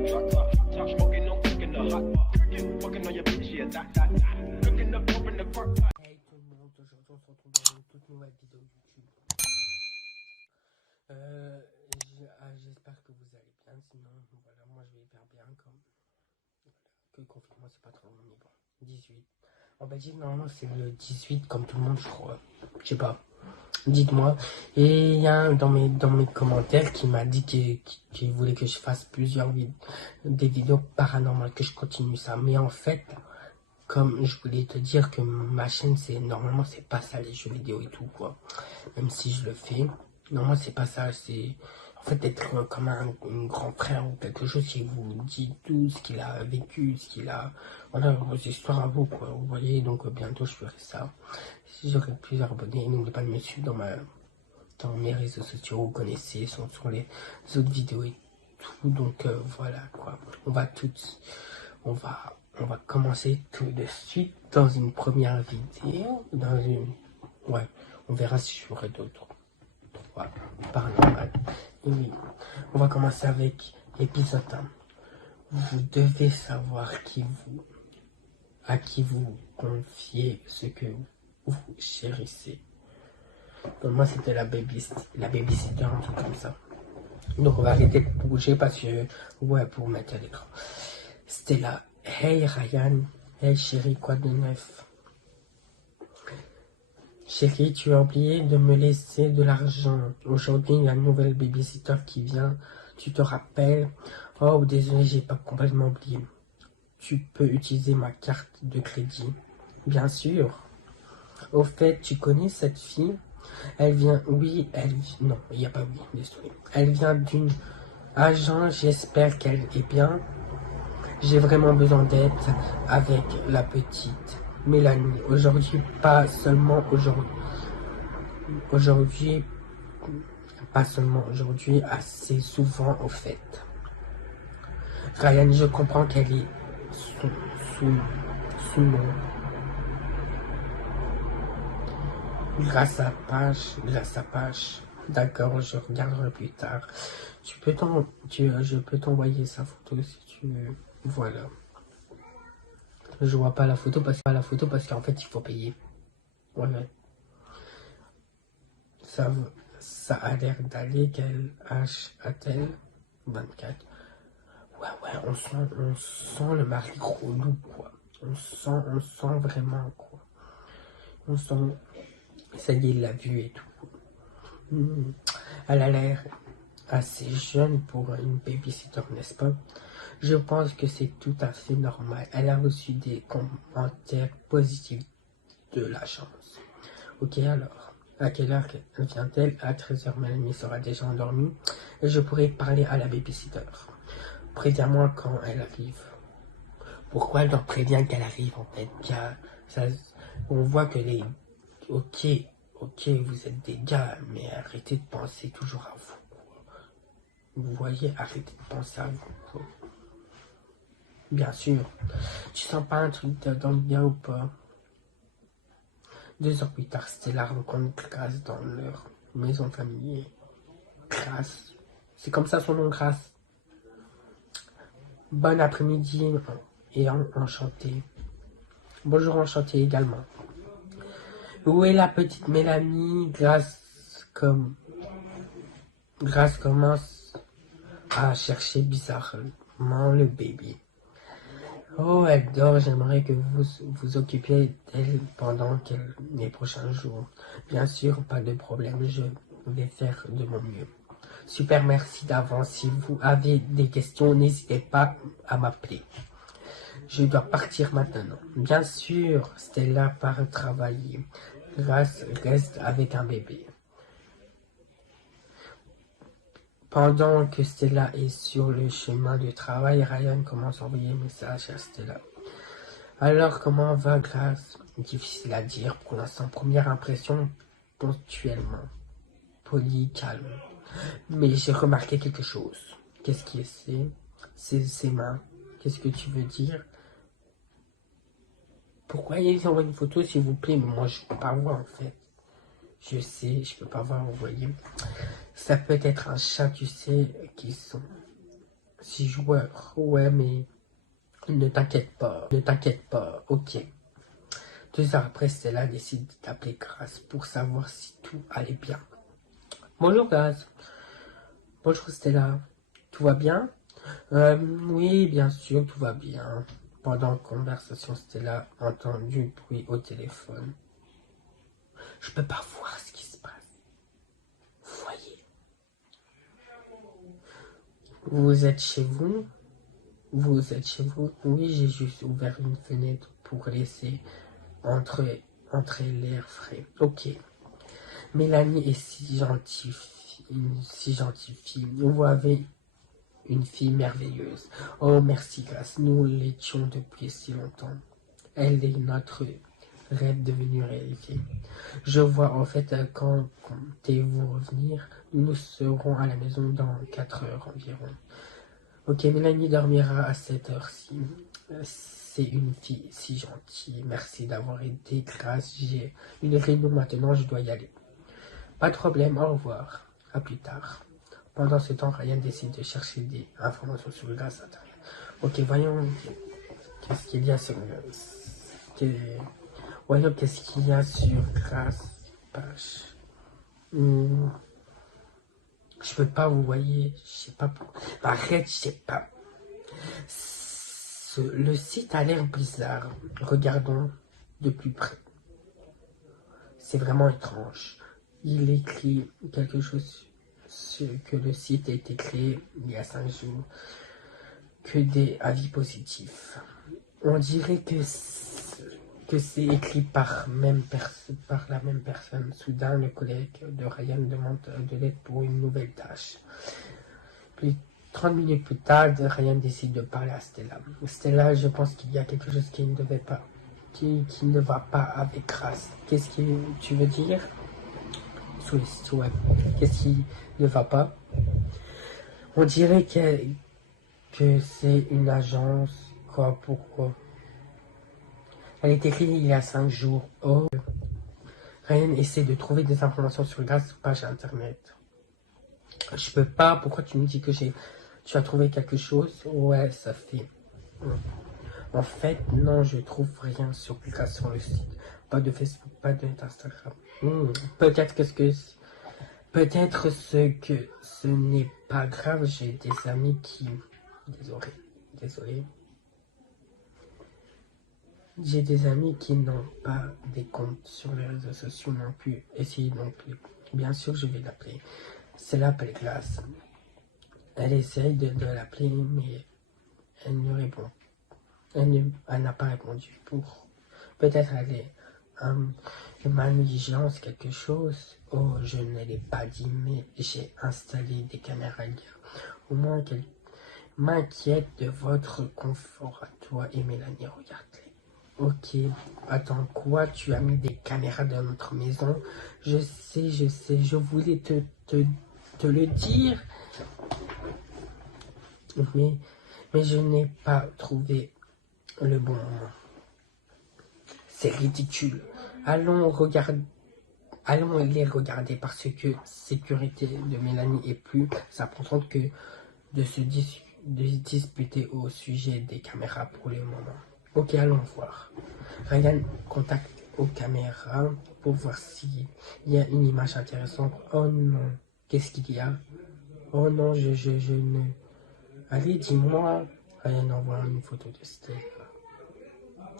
Hey tout le monde, aujourd'hui on se retrouve dans une toute nouvelle vidéo YouTube. J'espère que vous allez bien, sinon voilà, moi je vais hyper bien comme voilà, que le confinement c'est pas trop long, mais bon, 18. En Belgique normalement c'est le 18 comme tout le monde je crois, je sais pas, dites-moi. Et il y a un dans mes commentaires qui m'a dit qu'il voulait que je fasse des vidéos paranormales, que je continue ça, mais en fait... Comme je voulais te dire que ma chaîne, normalement c'est pas ça les jeux vidéo et tout quoi. Même si je le fais, normalement c'est pas ça. C'est en fait être comme un grand frère ou quelque chose qui vous dit tout ce qu'il a vécu, voilà, vos histoires à vous quoi. Vous voyez, donc bientôt je ferai ça. Si j'aurai plusieurs abonnés, n'oubliez pas de me suivre dans mes réseaux sociaux. Vous connaissez, sont sur les autres vidéos et tout. Donc voilà quoi. On va commencer tout de suite dans une première vidéo, ouais, on verra si je ferai d'autres, paranormal. Et oui, on va commencer avec épisode 1. Vous devez savoir à qui vous confiez ce que vous chérissez. Donc moi c'était la babysitter, un truc comme ça. Donc on va arrêter de bouger parce que, ouais, pour mettre à l'écran. C'était là. Hey Ryan, hey chérie, quoi de neuf? Chérie, tu as oublié de me laisser de l'argent. Aujourd'hui, il y a une nouvelle babysitter qui vient. Tu te rappelles? Oh, désolé, j'ai pas complètement oublié. Tu peux utiliser ma carte de crédit. Bien sûr. Au fait, tu connais cette fille? Elle vient, oui, non, il n'y a pas oui, désolé. Elle vient d'une agence, j'espère qu'elle est bien. J'ai vraiment besoin d'aide avec la petite Mélanie. Aujourd'hui, pas seulement aujourd'hui. Aujourd'hui, pas seulement aujourd'hui, assez souvent au fait. Ryan, je comprends qu'elle est sous nom. Grâce à Page. D'accord, je regarderai plus tard. Je peux t'envoyer sa photo si tu veux. Voilà. Je vois pas la photo parce qu'en fait il faut payer. Ouais. Ça a l'air d'aller. Quel âge a-t-elle? 24. Ouais, on sent le mari relou quoi. On sent vraiment quoi. On sent, ça y est, il l'a vu et tout. Elle a l'air assez jeune pour une babysitter, n'est-ce pas? Je pense que c'est tout à fait normal. Elle a reçu des commentaires positifs de la chance. Ok, alors, à quelle heure vient-elle? À 13h, Mélanie sera déjà endormie et je pourrai parler à la babysitter. Préviens-moi quand elle arrive. Pourquoi elle leur prévient qu'elle arrive en fait? On voit que les... Ok, vous êtes des gars, mais arrêtez de penser toujours à vous. Vous voyez, arrêtez de penser à vous. Bien sûr. Tu sens pas un truc dans le bien ou pas? 2 heures plus tard, c'était la rencontre Grace dans leur maison familière. Grace. C'est comme ça son nom, Grace. Bon après-midi et enchanté. Bonjour, enchanté également. Où est la petite Mélanie? Grace commence à chercher bizarrement le bébé. Oh, elle dort, j'aimerais que vous vous occupiez d'elle pendant les prochains jours. Bien sûr, pas de problème, je vais faire de mon mieux. Super, merci d'avance. Si vous avez des questions, n'hésitez pas à m'appeler. Je dois partir maintenant. Bien sûr, Stella part travailler. Grace reste avec un bébé. Pendant que Stella est sur le chemin de travail, Ryan commence à envoyer un message à Stella. Alors, comment va Grace? Difficile à dire pour l'instant. Première impression, ponctuellement. Poli, calme. Mais j'ai remarqué quelque chose. Qu'est-ce qui est? C'est ses mains. Qu'est-ce que tu veux dire? Pourquoi ils envoient une photo, s'il vous plaît? Mais moi, je peux pas voir, en fait. Je sais, je peux pas voir, vous voyez. Ça peut être un chat, tu sais, qui sont... 6 joueurs. Ouais, mais ne t'inquiète pas. Ne t'inquiète pas. Ok. 2 heures après, Stella décide d'appeler Grace pour savoir si tout allait bien. Bonjour Grace. Bonjour Stella. Tout va bien? Oui, bien sûr, tout va bien. Pendant la conversation, Stella entend du bruit au téléphone. Je peux pas voir ce qui se passe. Vous voyez? Vous êtes chez vous? Vous êtes chez vous? Oui, j'ai juste ouvert une fenêtre pour laisser entrer, entrer l'air frais. Ok. Mélanie est si gentille fille. Vous avez une fille merveilleuse. Oh, merci, Grace. Nous l'étions depuis si longtemps. Elle est notre rêve devenu réalité. Je vois en fait quand comptez-vous revenir? Nous serons à la maison dans 4 heures environ. Ok, Mélanie dormira à cette heure-ci. C'est une fille si gentille. Merci d'avoir aidé, Grace. J'ai une réunion maintenant, je dois y aller. Pas de problème, au revoir. À plus tard. Pendant ce temps, Ryan décide de chercher des informations sur Grace Internet. Ok, voyons qu'est-ce qu'il y a sur voyons qu'est-ce qu'il y a sur Grace page. Je peux pas, vous voyez, je sais pas. Arrête, je sais pas. Le site a l'air bizarre. Regardons de plus près. C'est vraiment étrange. Il écrit quelque chose que le site a été créé il y a 5 jours. Que des avis positifs. On dirait que c'est écrit par la même personne. Soudain, le collègue de Ryan demande de l'aide pour une nouvelle tâche. Puis 30 minutes plus tard, Ryan décide de parler à Stella. Stella, je pense qu'il y a quelque chose qui ne va pas avec Grace. Qu'est-ce que tu veux dire? Sur le site web. Qu'est-ce qui ne va pas? On dirait que c'est une agence. Quoi? Pourquoi? Elle est écrite il y a 5 jours. Oh. Ryan essaie de trouver des informations sur Grace page internet. Je peux pas. Pourquoi tu me dis que tu as trouvé quelque chose? Ouais, ça fait. En fait, non, je trouve rien sur Grace sur le site. Pas de Facebook, pas d'Instagram. Peut-être ce n'est pas grave. J'ai des amis qui. Désolé. J'ai des amis qui n'ont pas des comptes sur les réseaux sociaux non plus. Essayez non plus. Bien sûr, je vais l'appeler. C'est l'appel Grace. Elle essaye de l'appeler, mais elle ne répond. Elle n'a pas répondu. Peut-être elle est maldigence, quelque chose. Oh, je ne l'ai pas dit, mais j'ai installé des caméras hier. Au moins qu'elle m'inquiète de votre confort à toi et Mélanie. Regarde-les. Ok, attends, quoi? Tu as mis des caméras dans notre maison? Je sais, je voulais te le dire. Mais je n'ai pas trouvé le bon moment. C'est ridicule. Allons les regarder parce que sécurité de Mélanie est plus importante que de se disputer au sujet des caméras pour le moment. Ok, allons voir. Ryan contacte aux caméras pour voir s'il y a une image intéressante. Oh non, qu'est-ce qu'il y a? Oh non, je ne... Allez, dis-moi. Ryan envoie une photo de Stella.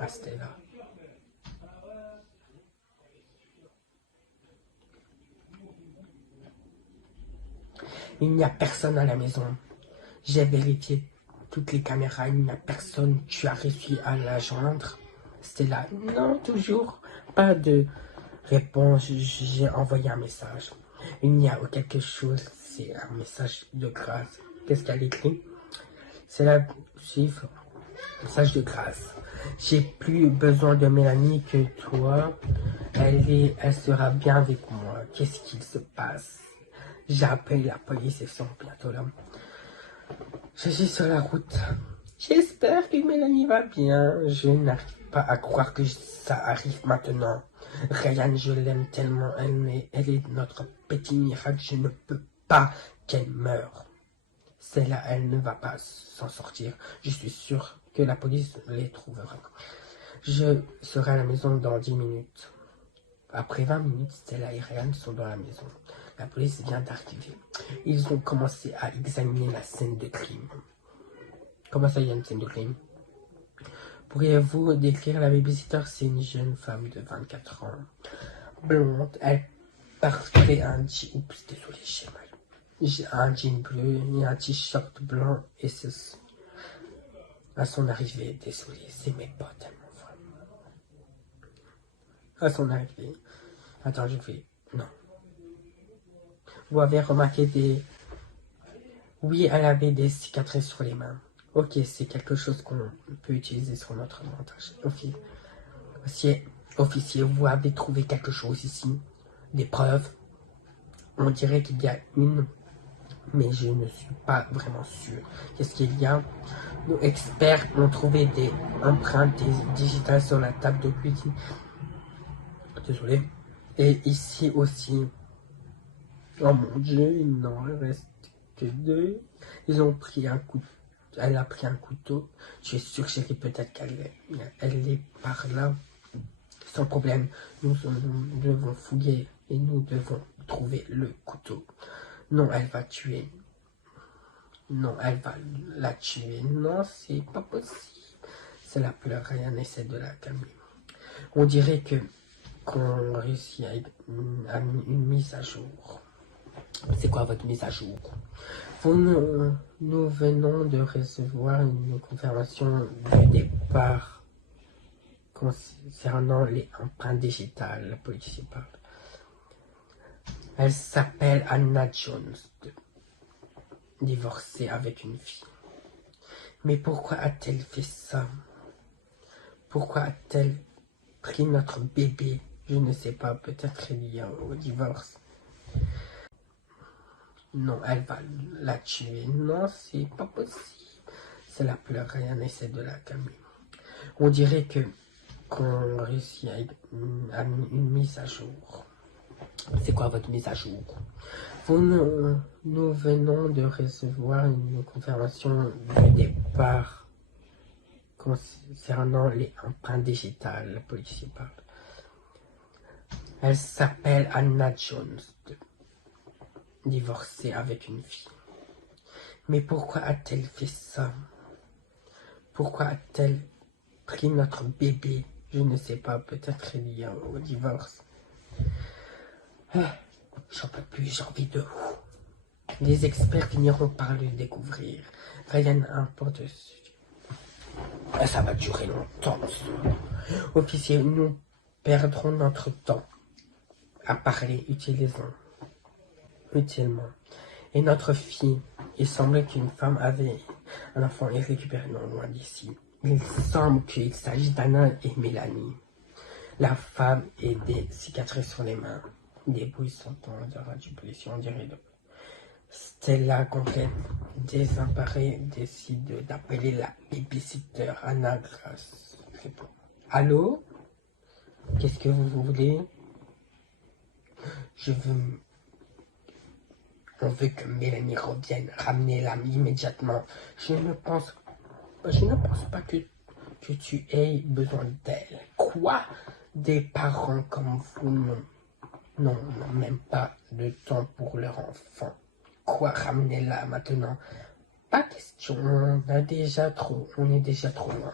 À Stella. Il n'y a personne à la maison. J'ai vérifié toutes les caméras, il n'y a personne. Tu as réussi à la joindre? Stella, non, toujours pas de réponse. J'ai envoyé un message. Il y a quelque chose, c'est un message de grâce. Qu'est-ce qu'elle écrit? C'est la chiffre, message de grâce. J'ai plus besoin de Mélanie que toi. Elle sera bien avec moi. Qu'est-ce qu'il se passe? J'appelle la police et sont bientôt là. Je suis sur la route. J'espère que Mélanie va bien. Je n'arrive pas à croire que ça arrive maintenant. Ryan, je l'aime tellement. Elle est notre petit miracle. Je ne peux pas qu'elle meure. Celle-là, elle ne va pas s'en sortir. Je suis sûr que la police les trouvera. Je serai à la maison dans 10 minutes. Après 20 minutes, Stella et Ryan sont dans la maison. La police vient d'arriver. Ils ont commencé à examiner la scène de crime. Comment ça, il y a une scène de crime? Pourriez-vous décrire la babysitter? C'est une jeune femme de 24 ans. Blonde, elle portait un jean... Oups, désolé, j'ai mal. J'ai un jean bleu et un t-shirt blanc et c'est... À son arrivée, désolé, c'est mes potes, elles m'envoient. À son arrivée... Attends, je vais... Non. Vous avez remarqué des... Oui, elle avait des cicatrices sur les mains. Ok, c'est quelque chose qu'on peut utiliser sur notre montage. Ok. Officier, vous avez trouvé quelque chose ici? Des preuves? On dirait qu'il y a une, mais je ne suis pas vraiment sûr. Qu'est-ce qu'il y a? Nos experts ont trouvé des empreintes digitales sur la table de cuisine. Désolé. Et ici aussi. Oh mon Dieu, il n'en reste que 2. Ils ont pris un couteau. Elle a pris un couteau. Je suis sûr, chérie, peut-être elle est par là. Sans problème. Nous devons fouiller et nous devons trouver le couteau. Non, elle va tuer. Non, elle va la tuer. Non, c'est pas possible. C'est la pleure. Ryan essaie de la calmer. On dirait qu'on réussit à une mise à jour. C'est quoi votre mise à jour? Nous venons de recevoir une confirmation du départ concernant les empreintes digitales. La police parle. Elle s'appelle Anna Jones, divorcée avec une fille. Mais pourquoi a-t-elle fait ça? Pourquoi a-t-elle pris notre bébé? Je ne sais pas, peut-être lié au divorce. Non, elle va la tuer. Non, c'est pas possible. C'est la pleure. Ryan essaie de la calmer. On dirait qu'on réussit à une mise à jour. C'est quoi votre mise à jour? Nous venons de recevoir une confirmation du départ concernant les empreintes digitales. La police parle. Elle s'appelle Anna Jones, divorcée avec une fille. Mais pourquoi a-t-elle fait ça? Pourquoi a-t-elle pris notre bébé? Je ne sais pas, peut-être lié au divorce. J'en peux plus, j'ai envie de... Les experts finiront par le découvrir. Ryan importe... Ça va durer longtemps. Officier, nous perdrons notre temps à parler utilement. Et notre fille, il semblait qu'une femme avait un enfant irrécupéré non loin d'ici. Il semble qu'il s'agit d'Anna et Mélanie. La femme a des cicatrices sur les mains. Des bruits s'entendent de radio policier, on dirait de... Stella, complète désemparée, décide d'appeler la babysitter Anna Grace. Allô? Qu'est-ce que vous voulez? On veut que Mélanie revienne, ramenez-la immédiatement. Je ne pense pas que tu aies besoin d'elle. Quoi? Des parents comme vous n'ont même pas de temps pour leur enfant. Quoi, ramenez-la maintenant? Pas question, on est déjà trop loin.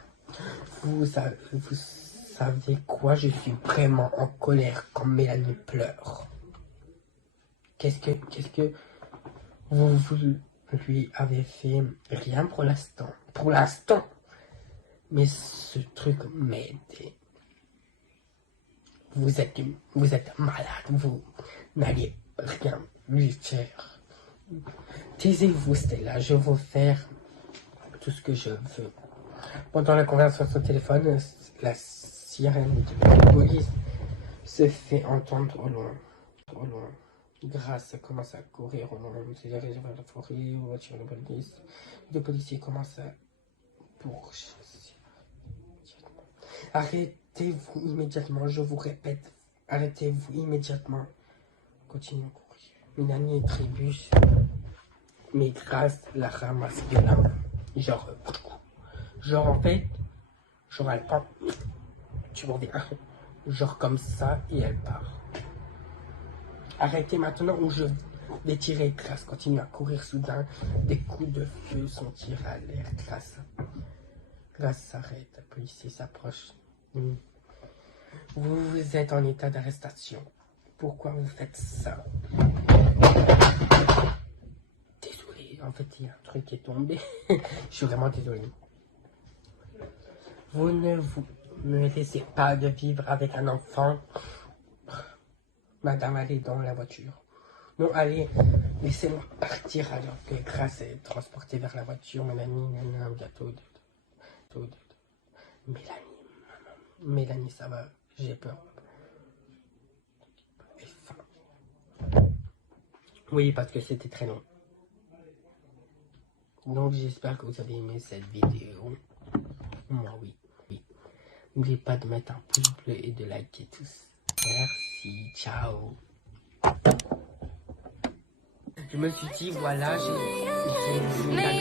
Vous savez quoi? Je suis vraiment en colère quand Mélanie pleure. Qu'est-ce que vous lui avez fait? Rien pour l'instant. Pour l'instant. Mais ce truc m'aide. Vous êtes malade. Vous n'allez rien lui faire. Taisez-vous, Stella. Je vais faire tout ce que je veux. Pendant la conversation au téléphone, la sirène de la police se fait entendre au loin. Grâce commence à courir au loin, se dirige vers la forêt, aux voitures de police. Les policiers commencent à pourchasser. Arrêtez-vous immédiatement, je vous répète. Arrêtez-vous immédiatement. Continuez à courir. Mélanie trébuche mais grâce la ramasse de là. Genre, en fait, genre elle prend, tu vois bien, genre comme ça et elle part. Arrêtez maintenant ou je vais tirer grâce. Continue à courir soudain. Des coups de feu sont tirés à l'air. Grâce s'arrête. Le policier s'approche. Vous êtes en état d'arrestation. Pourquoi vous faites ça? Désolé, en fait, il y a un truc qui est tombé. Je suis vraiment désolé. Vous ne me laissez pas de vivre avec un enfant. Madame, allez dans la voiture. Non, allez, laissez-moi partir alors que Grace est transportée vers la voiture. Mélanie, bientôt. Mélanie, ça va, j'ai peur. Oui, parce que c'était très long. Donc, j'espère que vous avez aimé cette vidéo. Moi, oui. N'oubliez pas de mettre un pouce bleu et de liker tous. Merci, ciao. Je me suis dit, voilà, j'ai mis la